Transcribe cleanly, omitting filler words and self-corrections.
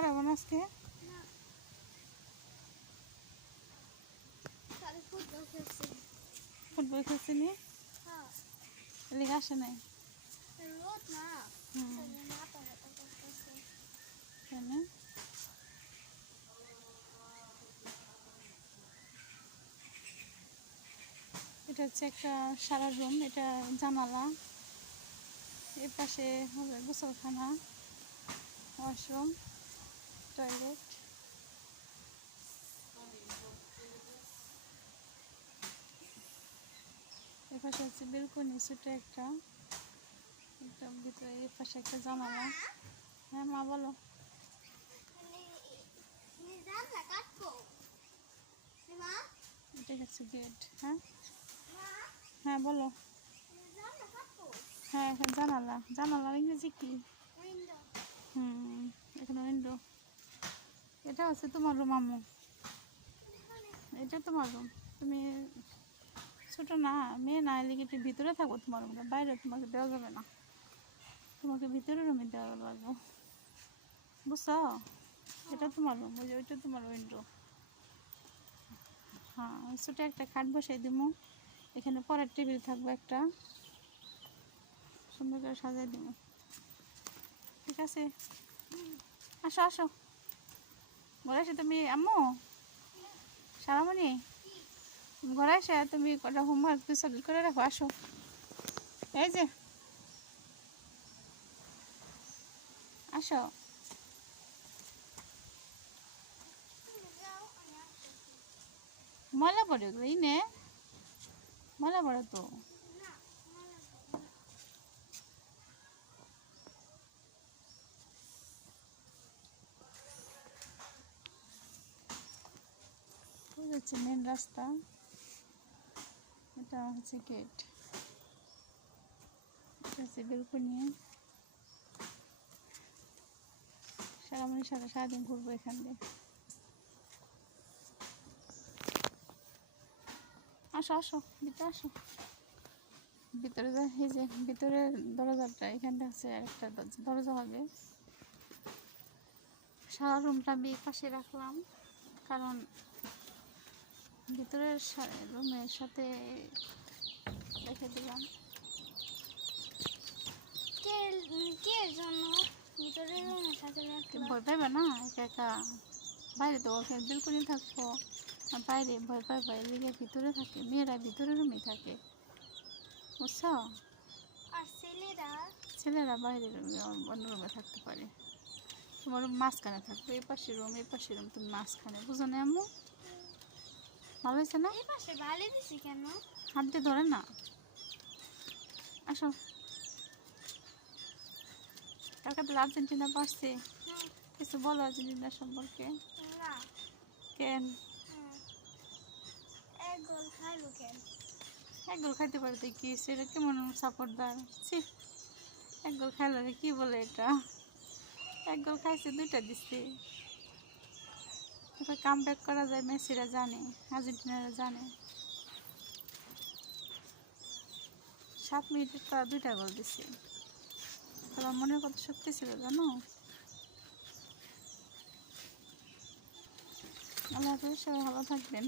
পড়াবো না আজকে? ফুটবল খেলছি নি? লিগে আসে নাই? এটা হচ্ছে একটা সারা রুম, এটা জানালা, এর পাশে হবে গোসলখানা, ওয়াশরুম, টয়লেট। এর পাশে হচ্ছে বেলকনি, ছোট একটা, একদম ভিতরে এর পাশে একটা জানালা। হ্যাঁ মা বলো। এটা হচ্ছে গেট। হ্যাঁ হ্যাঁ বলো। হ্যাঁ এখন জানালা, জানালার ইংরেজি কি? এখানে উইন্ডো। এটা হচ্ছে তোমার রুম আম্মু, এটা তোমার রুম। তুমি ছোট না, মেয়ে না, এলে একটু ভিতরে থাকো তোমার রুমটা, বাইরে তোমাকে দেওয়া যাবে না, তোমাকে ভিতরে রুমে দেওয়া লাগবে, বুঝছো? এটা তোমার রুম, ওই যে ওইটা তোমার উইন্ডো। হ্যাঁ ছোট একটা খাট বসাই দিব, এখানে পরের টেবিল থাকবে একটা, সুন্দর করে সাজাই দিব। ঠিক আছে, আসো আসো। ঘরে এসে তুমি আম্মু সারামণি, ঘরে এসে তুমি কটা হোমওয়ার্ক সাবমিট করে রাখো। আসো, এই যে আসো। ময়লা পড়ে ওগুলো, এই নে ময়লা পড়ে তো। হচ্ছে মেন রাস্তা, এটা হচ্ছে গেট, এটা হচ্ছে বেলকনি। সারামণি সারাদিন ঘুরবো এখান দিয়ে। আসো আসো, ভিতরে আসো। ভিতরে এই যে ভিতরে দরজাটা, এখানটা হচ্ছে একটা দরজা হবে। সারা রুমটা আমি পাশে রাখলাম, কারণ ভিতরের রুমের সাথে রেখে দিলাম। ভয় পাইবে না একা একা, বাইরে তো ওকে বিলকুলই থাকবো, আর বাইরে ভয় পাইবে, এদিকে ভিতরে থাকে, মেয়েরা ভিতরে রুমে থাকে, বুঝছো? আর ছেলেরা বাইরে রুমে অন্য রুমে থাকতে পারে। তোমার রুম মাঝখানে থাকবে, এই পাশে রুম এই পাশে রুম, তুমি মাঝখানে, বুঝো না আম্মু? ভালো হয়েছে না? এই পাশে বালি দিছি কেন? হাত দিয়ে ধরে না। আসো। কালকে তো আর্জেন্টিনা পারছে, কিছু বলো আর্জেন্টিনা সম্পর্কে। না। কেন? এক গোল খাইলো কেন? এক গোল খাইতে পারতে কি সেটা কেমন সাপোর্টদার? ছি, এক গোল খাইলো রে, কি বলে এটা? এক গোল খাইছে, দুইটা দিচ্ছে। এবার কাম ব্যাক করা যায়, মেসিরা জানে, আর্জেন্টিনারা জানে। 7 মিনিটে তারা 2টা গোল দিচ্ছে, তারা মনের কত শক্তি ছিল জানো? আল্লাহ হাফেজ, সবাই ভালো থাকবেন।